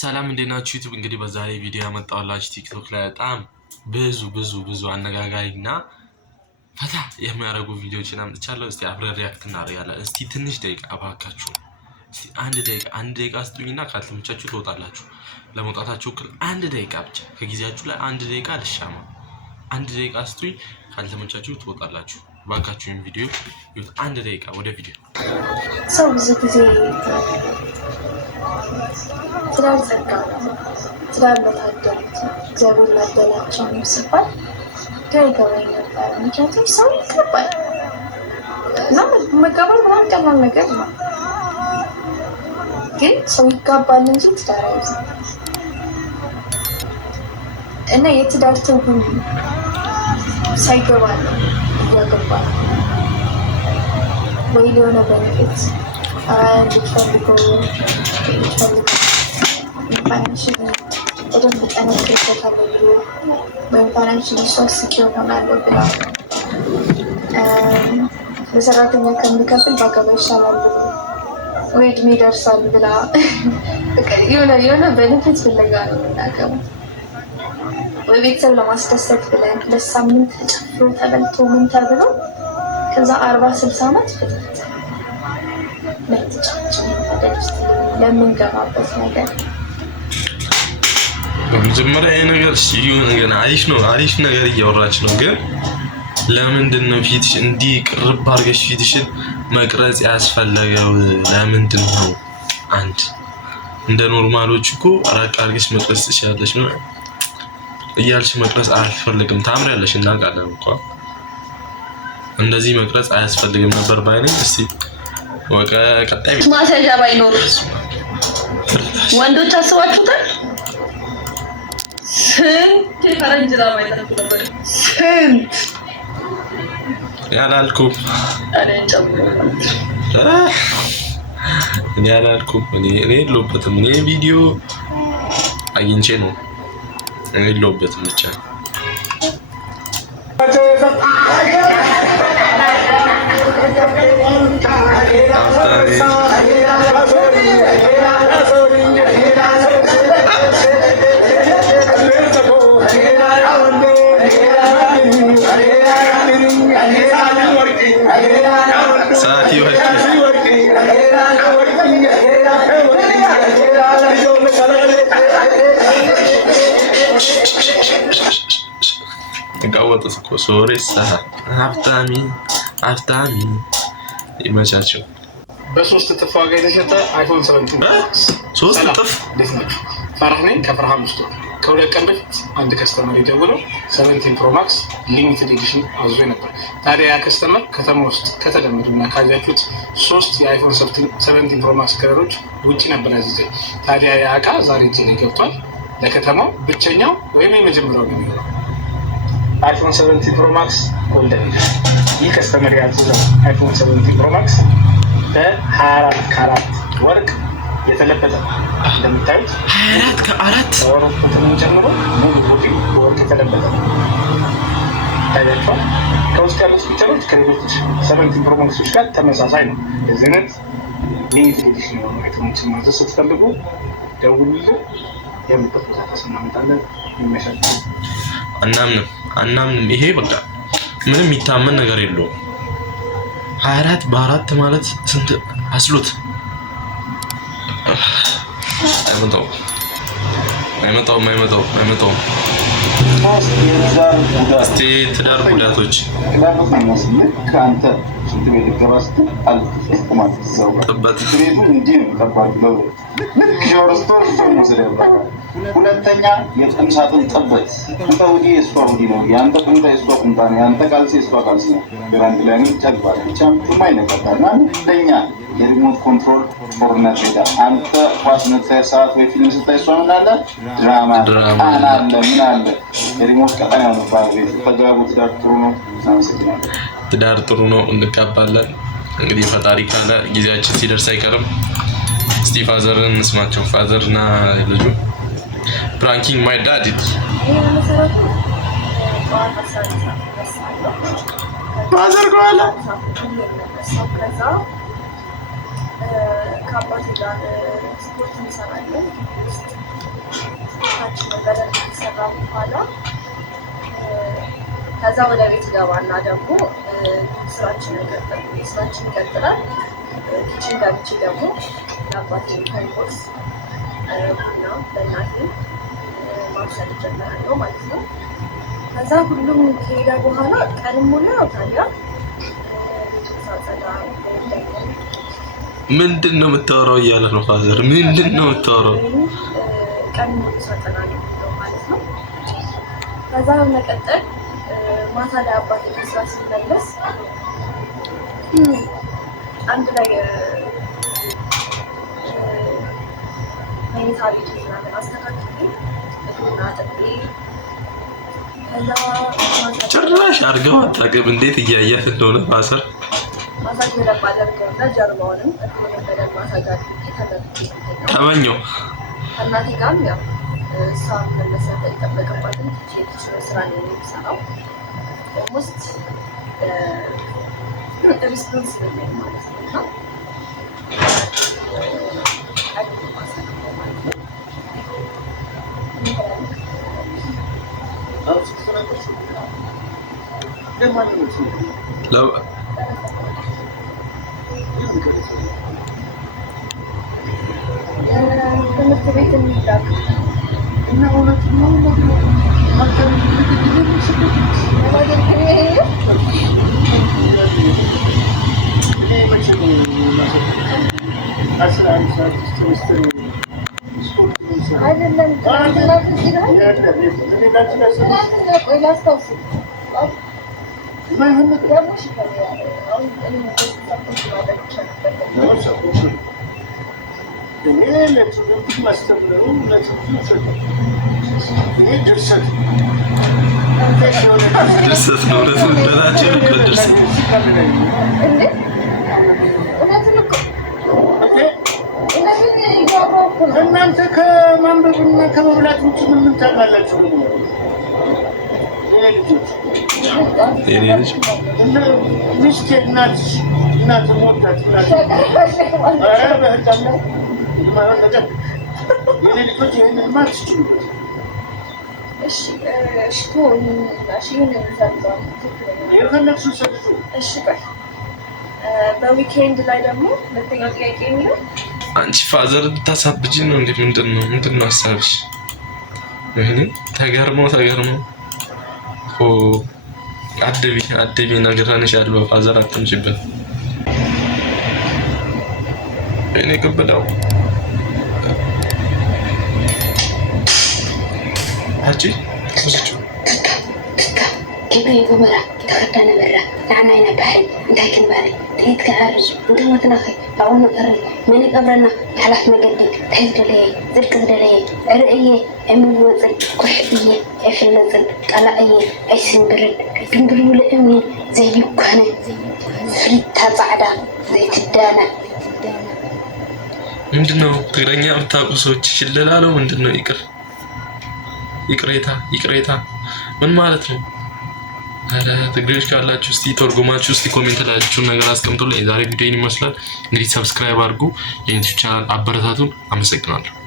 ሰላም እንዴት ናችሁ? ዩቲዩብ እንግዲህ በዛሬ ቪዲዮ ያመጣሁላችሁ ቲክቶክ ላይ በጣም ብዙ አነጋጋሪና ፈታ የሚያደርጉ ቪዲዮዎችን አምጥቻለሁ። እስቲ አብረን ሪያክት እናደርጋለን። እስቲ ትንሽ ደቂቃ እባካችሁ፣ እስቲ አንድ ደቂቃ ስጡኝና ካልተመቻችሁ ትወጣላችሁ። ለመውጣታችሁ እኩል አንድ ደቂቃ ብቻ ከጊዜያችሁ ላይ አንድ ደቂቃ ልሻማ። አንድ ደቂቃ ስጡኝ፣ ካልተመቻችሁ ትወጣላችሁ። እባካችሁን ቪዲዮ ይሁት። አንድ ደቂቃ ወደ ቪዲዮ። ሰው ብዙ ጊዜ ትዳር ጸጋ ትዳር ለታደሉት እግዚአብሔር ላደላቸው ነው ሲባል ግራ ይገባኝ ነበር። ምክንያቱም ሰው ይገባል እና መጋባት በጣም ቀላል ነገር ነው፣ ግን ሰው ይጋባል እንጂ ትዳር አይይዝም። እና የትዳር ትርጉም ሳይገባ ነው እያገባ ወይ ሊሆነ በፊት ልትፈልገው ፋይናንሽሊ በደንብ ጠነክሬበታለሁ ብሎ ወይም ፋይናንሽሊ ሶስት ሲኪር ሆናለሁ ብላ በሰራተኛ ከምከፍል ባገባ ይሻላል ብሎ ወይ እድሜ ደርሳል ብላ የሆነ ቤኔፊት ፍለጋ ነው የምናገባው። ወይ ቤተሰብ ለማስደሰት ብለን 2 ሳምንት ተጨፍሮ ተበልቶ ምን ተብሎ ከዛ 40-60 ዓመት ፍልት ለምንገባበት ነገር በመጀመሪያ ይሄ ነገር ሲሆን ገና አሪፍ ነገር እያወራች ነው። ግን ለምንድን ነው ፊትሽ እንዲህ ቅርብ አድርገሽ ፊትሽን መቅረጽ ያስፈለገው? ለምንድን ነው? አንድ እንደ ኖርማሎች እኮ አራቅ አድርገሽ መቅረጽ ትችላለሽ ነው እያልሽ መቅረጽ አልፈልግም። ታምሪያለሽ እናውቃለን እኮ እንደዚህ መቅረጽ አያስፈልግም ነበር ባይነኝ። እስቲ ወቀ ቀጣይ ማሳጃ ባይኖርስ ወንዶች አስባችሁታል? ስንት ፈረንጅ ላይ ባይታችሁ ነበር። ስንት ያላልኩም እኔ ያላልኩም እኔ የለሁበትም። እኔ ቪዲዮ አግኝቼ ነው እኔ የለሁበትም ብቻ ቀወጥኩ እኮ ሶሪ ሀብታሚ ይመቻቸው። በ3 እጥፍ ዋጋ የተሸጠ አይፎን 17 3 እጥፍ ፈርህ ነኝ ከፍርሃም ውስጥ ከሁለት ቀን በፊት አንድ ከስተመር ደውሎ 17 ፕሮ ማክስ ሊሚትድ ኤዲሽን አዞ ነበር። ታዲያ ያ ከስተመር ከተማ ውስጥ ከተለመዱና ካያችሁት 3 የአይፎን 17 ፕሮ ማክስ ከለሮች ውጪ ነበር ያዘዘኝ። ታዲያ ያ እቃ ዛሬ እጄ ላይ ገብቷል። ለከተማው ብቸኛው ወይም የመጀመሪያው ነው የሚሆነው አይፎን 17 ፕሮ ማክስ ጎልደን ኤዲሽን። ይህ ከስተመር ያዘዘው አይፎን 17 ፕሮ ማክስ በ24 ካራት ወርቅ የተለበጠ እንደምታዩት 24 ካራት ወርቁን ጨምሮ ሙሉ ቦዲ ወርቅ የተለበጠ ታያችኋል። ከውስጥ ያሉት ፊቸሮች ከሌሎች 17 ፕሮ ማክሶች ጋር ተመሳሳይ ነው። የዚህ አይነት ሊሚትድ ኤዲሽን የሆኑ አይፎኖችን ማዘዝ ስትፈልጉ ደውሉልን። የምትጠቁ እናመጣለን። የሚያሻል አናምንም። ይሄ በቃ ምንም የሚታመን ነገር የለውም። 24 በ4 ማለት ስንት አስሉት? አይመጣውም። እስቲ ትዳር ጉዳቶች ሁለተኛ የጥም ሳጥን ጥበት ቁንጣ ወዲ የሷ ወዲ ነው። ያንተ ቁንጣ የሷ ቁንጣ ነው። ያንተ ካልሲ የሷ ካልሲ ነው። ግራንድ ላይ ነው ተግባር ብቻ የማይነካካና ለኛ የሪሞት ኮንትሮል ፎርናት ሄዳ አንተ ኳስ መሳይ ሰዓት ወይ ፊልም ስታይ እሷ ምን አለ ድራማ አለ ምን አለ የሪሞት ቀጣይ ነው ባል ቤት ተጋቡ። ትዳር ጥሩ ነው። እናመሰግናለን። ትዳር ጥሩ ነው። እንቀባለን እንግዲህ ፈጣሪ ካለ ጊዜያችን ሲደርስ አይቀርም። እስቲ ፋዘርን እንስማቸው። ፋዘርና ልጁ pranking my dad ፋዘር ጓላ ከአባቴ ጋር ስፖርት እንሰራለን። በኋላ ከዛ ወደ ቤት ገባና ደግሞ ስራችን ይቀጥላል። ኪችን ገብቼ ደግሞ ለአባቴ ቁርስ ቡና ለእናቴ ማብሰል ጀምራለሁ ማለት ነው። ከዛ ሁሉም ከሄደ በኋላ ቀን ሙሉ ያው ታዲያ ምንድን ነው የምታወራው እያለ ነው ፋዘር። ምንድን ነው የምታወራው? ቀን ሙሉ ሳጠና ነው ማለት ነው። ከዛ በመቀጠል ማታ ላይ አባቴ ከስራ ሲመለስ አንድ ላይ መኝታ ቤት ምናምን አስተካክዬ ቡና አጥቤ ጭራሽ አድርገው አታውቅም። እንዴት እያያት እንደሆነ ፋዘር ማሳጅ በደንብ አደርገውና ጀርባውንም በደንብ ማሳጅ አድርጌ ተመኘው። ከእናቴ ጋርም ያው እሷ መመሰል ይጠበቅባትን ኪችን ስራ ነው የሚሰራው። ኦልሞስት ሪስፖንስብል ማለት ነው እና ትምህርት ቤት የሚላክ እና እውነት ነው አይደለም ድርሰት ነው ለላቸው ድርሰት እናንተ ከማንበብና ከመብላት ውጭ ምን ታውቃላችሁ? የኔ ልጅ ሚስቴ እናት ሞታት የኔ ልጆች ይህንን ማትችሉ የፈለግሽው ሰጡ። በዊኬንድ ላይ ደግሞ ሁለተኛው ጥያቄ የሚለው አንቺ ፋዘር ብታሳብጂ ነው እንዴ? ምንድን ነው ሀሳብሽ? ተገርመው አደቢ ነግረንሻል። በፋዘር አትምጪበት። እኔ ቅብላው አጂ كيف مرة تخدنا مرة لعناينا بحري انتهي كنبالي تهيت كأرج ودمتنا خي لعونا فرن ماني قبرنا حلف مقدي تهيت دلي زرق دلي عرقية عمل وزن كحبية عفل نزل قلعية عيسن برد بنبريو لأمي زي يوكانا فريتها بعدا زي تدانا ምንድነው ትግረኛ የምታውቁ ሰዎች ይችላሉ። ምንድነው ይቅሬታ ምን ማለት ነው? ትግሬዎች ካላችሁ እስቲ ተርጉማችሁ እስቲ ኮሜንት ላይ ያላችሁን ነገር አስቀምጡልኝ። የዛሬ ቪዲዮ ይመስላል። እንግዲህ ሰብስክራይብ አድርጉ፣ የዩቲዩብ ቻናል አበረታቱን። አመሰግናለሁ።